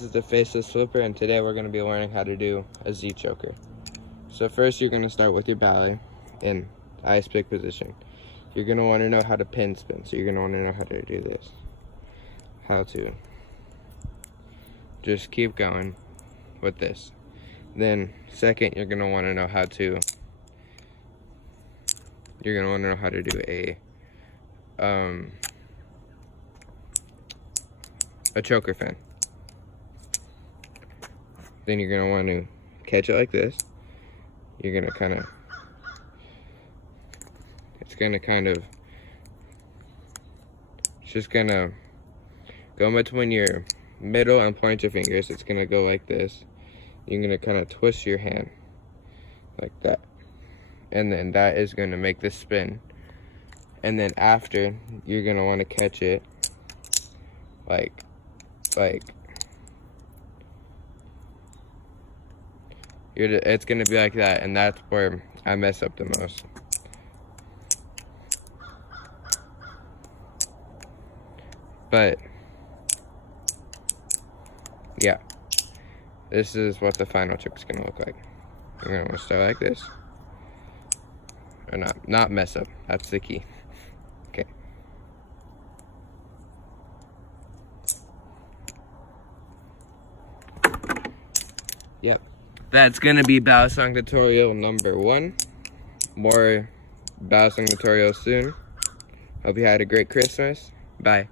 this is the faceless flipper, and today we're going to be learning how to do a Z choker. So first you're going to start with your ballet in ice pick position. You're going to want to know how to pin spin, so you're going to want to know how to do this. How to just keep going with this. Then second, you're going to want to know how to do a choker fan. Then you're going to want to catch it like this. You're going to it's just going to go in between your middle and pointer fingers. It's going to go like this. You're going to kind of twist your hand like that. And then that is going to make the spin. And then after, you're going to want to catch it like it's going to be like that, and that's where I mess up the most. But yeah, this is what the final trick's gonna look like. We're gonna start like this, or not mess up. That's the key. Okay. Yep. That's gonna be Balisong tutorial number 1. More Balisong tutorials soon. Hope you had a great Christmas. Bye.